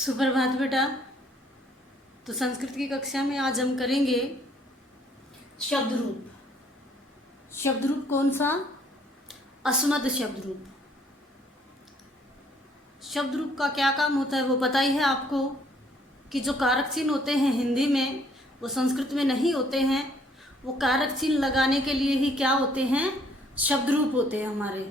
सुप्रभात बेटा। तो संस्कृत की कक्षा में आज हम करेंगे शब्द रूप। शब्द रूप कौन सा? अस्मद शब्द रूप। शब्द रूप का क्या काम होता है वो पता ही है आपको, कि जो कारक चिन्ह होते हैं हिंदी में वो संस्कृत में नहीं होते हैं। वो कारक चिन्ह लगाने के लिए ही क्या होते हैं? शब्द रूप होते हैं हमारे।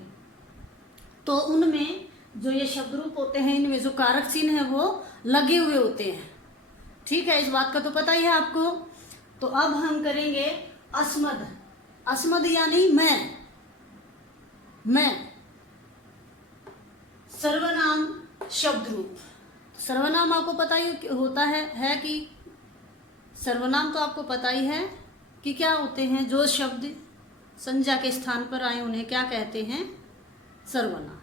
तो उनमें जो ये शब्द रूप होते हैं इनमें जो कारक चिन्ह है वो लगे हुए होते हैं। ठीक है, इस बात का तो पता ही है आपको। तो अब हम करेंगे अस्मद। अस्मद यानी मैं सर्वनाम शब्द रूप। सर्वनाम आपको पता ही होता है कि सर्वनाम तो आपको पता ही है कि क्या होते हैं। जो शब्द संज्ञा के स्थान पर आए उन्हें क्या कहते हैं? सर्वनाम।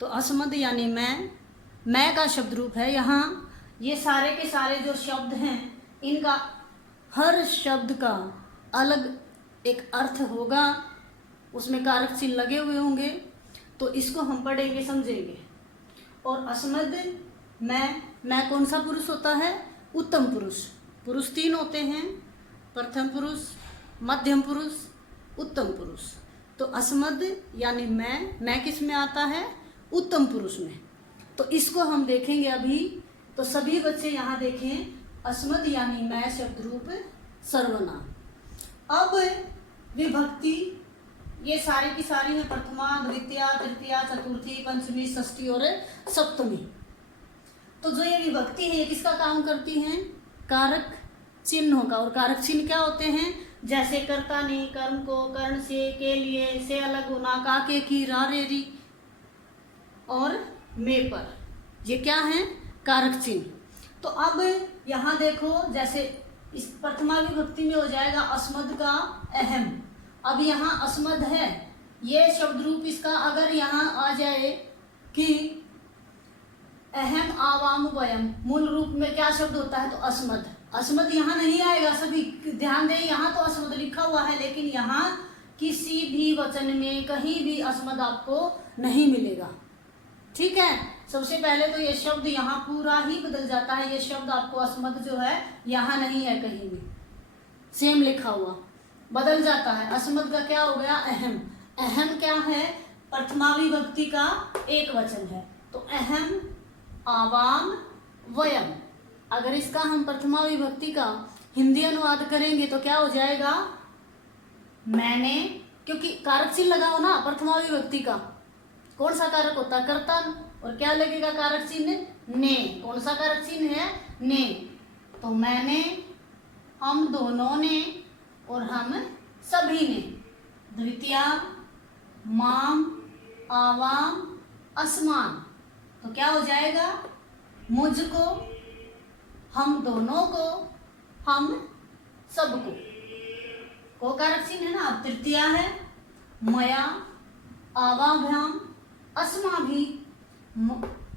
तो अस्मद यानी मैं का शब्द रूप है। यहाँ ये सारे के सारे जो शब्द हैं इनका हर शब्द का अलग एक अर्थ होगा, उसमें कारक चिन्ह लगे हुए होंगे। तो इसको हम पढ़ेंगे, समझेंगे। और अस्मद मैं कौन सा पुरुष होता है? उत्तम पुरुष। पुरुष तीन होते हैं, प्रथम पुरुष, मध्यम पुरुष, उत्तम पुरुष। तो अस्मद यानी मैं किस में आता है? उत्तम पुरुष में। तो इसको हम देखेंगे अभी। तो सभी बच्चे यहाँ देखें, अस्मद यानी मैं शब्द रूप सर्वनाम। अब विभक्ति ये सारी की सारी है, प्रथमा, द्वितीया, तृतीया, चतुर्थी, पंचमी, षष्ठी और सप्तमी। तो जो ये विभक्ति है ये किसका काम करती हैं? कारक चिन्हों का। और कारक चिन्ह क्या होते हैं? जैसे कर्ता ने, कर्म को, कर्ण से, के लिए, से अलग होना, काके की, रा रे री और में पर, ये क्या है? कारक चिन्ह। तो अब यहाँ देखो, जैसे इस प्रथमा विभक्ति में हो जाएगा अस्मद का अहम। अब यहाँ अस्मद है, ये शब्द रूप इसका अगर यहाँ आ जाए कि अहम आवाम वयम, मूल रूप में क्या शब्द होता है? तो अस्मद। अस्मद यहाँ नहीं आएगा, सभी ध्यान दें। यहाँ तो अस्मद लिखा हुआ है, लेकिन यहाँ किसी भी वचन में कहीं भी अस्मद आपको नहीं मिलेगा। ठीक है, सबसे पहले तो ये शब्द यहाँ पूरा ही बदल जाता है। ये शब्द आपको अस्मद जो है यहाँ नहीं है, कहीं भी सेम लिखा हुआ, बदल जाता है। अस्मद का क्या हो गया? अहम। अहम क्या है? प्रथमा विभक्ति का एक वचन है। तो अहम आवाम वयम। अगर इसका हम प्रथमा विभक्ति का हिंदी अनुवाद करेंगे तो क्या हो जाएगा? मैंने, क्योंकि कारक चिन्ह लगा हो ना प्रथमा विभक्ति का। कौन सा कारक होता है? कर्ता। और क्या लगेगा कारक चिन्ह? ने। कौन सा कारक चिन्ह है? ने। तो मैंने, हम दोनों ने और हम सभी ने। द्वितीया, माम, आवाम, अस्मान। तो क्या हो जाएगा? मुझको, हम दोनों को, हम सबको। को कारक चिन्ह है ना। अब तृतीया है, मया, आवाभ्याम, अस्माभि।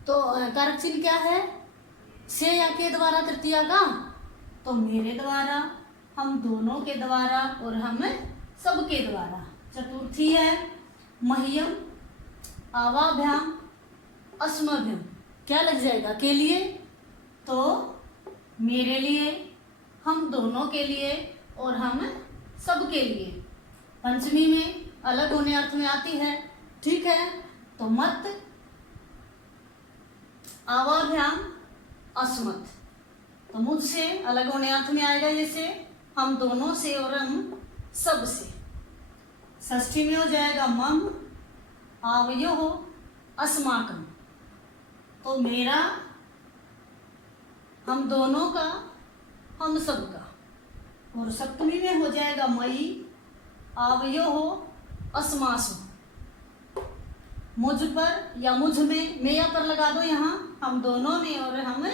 तो कारक चिन्ह क्या है? से या के द्वारा तृतीया का। तो मेरे द्वारा, हम दोनों के द्वारा और हम सबके द्वारा। चतुर्थी है मह्यम, आवाभ्याम, अस्मभ्यम। क्या लग जाएगा? के लिए। तो मेरे लिए, हम दोनों के लिए और हम सबके लिए। पंचमी में अलग होने अर्थ में आती है। ठीक है, तो मत, आवाभ्याम, अस्मत्। तो मुझसे अलग होने अर्थ में आएगा, जैसे हम दोनों से और हम सब से। षष्ठी में हो जाएगा मम, आवयोः, अस्माकं। तो मेरा, हम दोनों का, हम सबका। और सप्तमी में हो जाएगा मई, आवयोः, अस्मासु। मुझ पर या मुझ में, मैं या पर लगा दो यहाँ, हम दोनों में और हम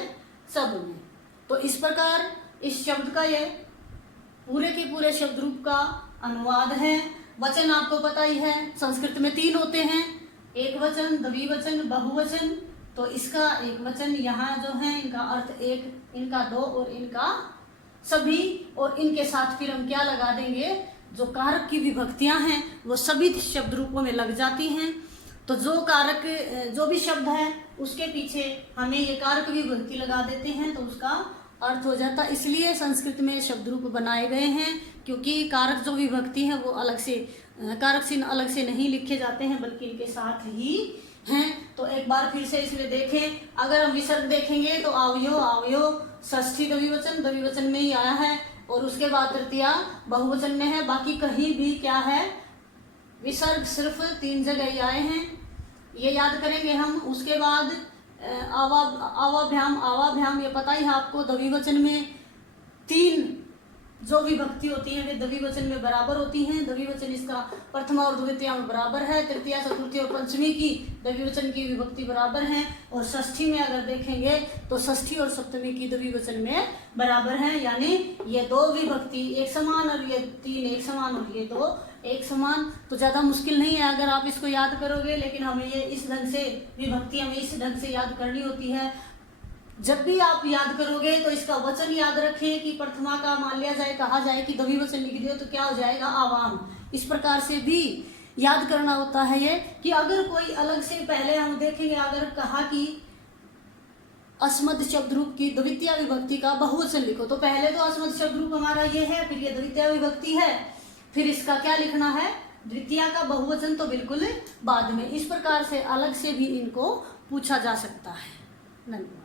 सब में। तो इस प्रकार इस शब्द का ये पूरे के पूरे शब्द रूप का अनुवाद है। वचन आपको पता ही है, संस्कृत में तीन होते हैं, एक वचन, द्विवचन, बहुवचन। तो इसका एक वचन यहाँ जो है इनका अर्थ एक, इनका दो और इनका सभी। और इनके साथ फिर हम क्या लगा देंगे? जो कारक की विभक्तियां हैं वो सभी शब्द रूपों में लग जाती हैं। तो जो कारक, जो भी शब्द है उसके पीछे हमें ये कारक विभक्ति लगा देते हैं तो उसका अर्थ हो जाता। इसलिए संस्कृत में शब्द रूप बनाए गए हैं, क्योंकि कारक जो विभक्ति है वो अलग से, कारक चिन्ह अलग से नहीं लिखे जाते हैं बल्कि इनके साथ ही हैं। तो एक बार फिर से इसमें देखें, अगर हम विसर्ग देखेंगे तो आवयो आवयो षष्ठी द्विवचन में ही आया है, और उसके बाद तृतीया बहुवचन में है। बाकी कहीं भी क्या है, विसर्ग सिर्फ 3 जगह ही आए हैं, ये याद करेंगे हम। उसके बाद आवाभ्याम ये पता ही है आपको, द्विवचन में 3 जो विभक्ति होती है वे द्विवचन में बराबर होती हैं। द्विवचन इसका प्रथमा और द्वितीया में बराबर है, तृतीया चतुर्थी और पंचमी की द्विवचन की विभक्ति बराबर हैं, और षष्ठी में अगर देखेंगे तो षष्ठी और सप्तमी की द्विवचन में बराबर हैं। यानी ये 2 विभक्ति एक समान और ये 3 एक समान और ये 2 एक समान। तो ज़्यादा मुश्किल नहीं है अगर आप इसको याद करोगे, लेकिन हमें ये इस ढंग से विभक्ति हमें इस ढंग से याद करनी होती है। जब भी आप याद करोगे तो इसका वचन याद रखें कि प्रथमा का मान लिया जाए, कहा जाए कि द्विवचन लिख दियो तो क्या हो जाएगा, आवाम। इस प्रकार से भी याद करना होता है ये, कि अगर कोई अलग से पहले हम देखेंगे, अगर कहा कि अस्मद शब्द रूप की द्वितीय विभक्ति का बहुवचन लिखो, तो पहले तो अस्मद शब्द रूप हमारा ये है, फिर ये द्वितीय विभक्ति है, फिर इसका क्या लिखना है, द्वितीय का बहुवचन तो बिल्कुल बाद में। इस प्रकार से अलग से भी इनको पूछा जा सकता है। धन्यवाद।